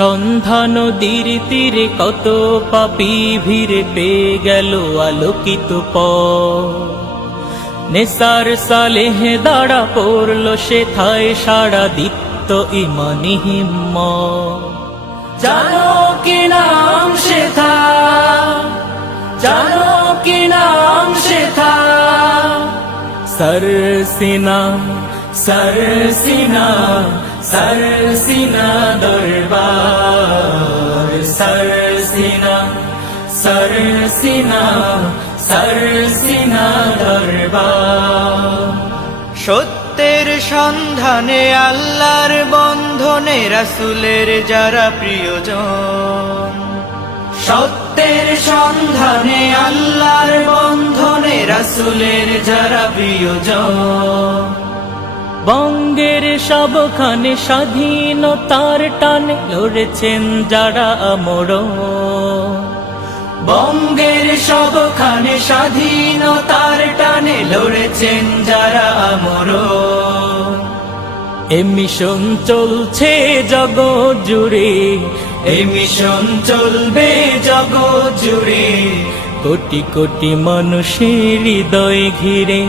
সন্ধ্যা নদীর তীরে কত পাপী ভিড়ে পেয়ে গেল আলোকিত পথ। নেসার সালেহ দাঁড়া পড়ল সেথায় সাড়া দিত্য ইমানি হিম্মত। জানো কি নাম সেথা, জানো কি নাম সেথা, সরসিনা সরসিনা সরসিনা দরবার, সরসিনা সরসিনা সরসিনা দরবার। সত্যের সন্ধানে আল্লাহর বন্ধনে রাসূলের যারা প্রিয়জন, সত্যের সন্ধানে আল্লাহর বন্ধনে রাসূলের যারা প্রিয়জন। বঙ্গের সবখানে স্বাধীনতার টানে লড়েছেন যারা আমরণ, বঙ্গের সবখানে স্বাধীনতার টানে লড়েছেন যারা আমরণ। এ মিশন চলছে জগৎ জুড়ে, এই মিশন চলবে জগৎ জুড়ে, কোটি কোটি মানুষের হৃদয় ঘিরে।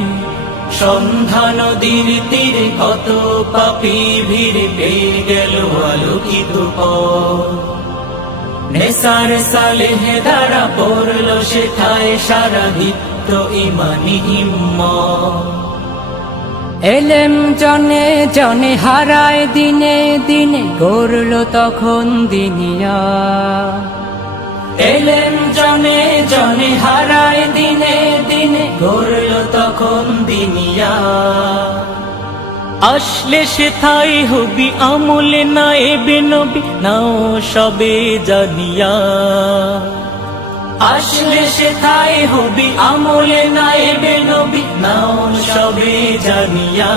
সন্ধ্যা নদীর তীরে কত পাপী ভিড়ে পেয়ে গেল আলোকিত পথ। নেসার সালেহ দাঁড়া পড়ল সেথায় সারা দিত্য ইমানি হিম্মত। এলেম জনে জনে হারায় দিনে দিনে গড়ল তখন দিনিয়া। এলেম জনে জনে হারায় দিনে দিনে গড়ল তখন দিনিয়া। আসলে সেথায় হবি আমলে নায়েবে নবী, নাও সবে জানিয়া। আসলে সেথায় হবি আমলে নায়েবে নবী, নাও সবে জানিয়া।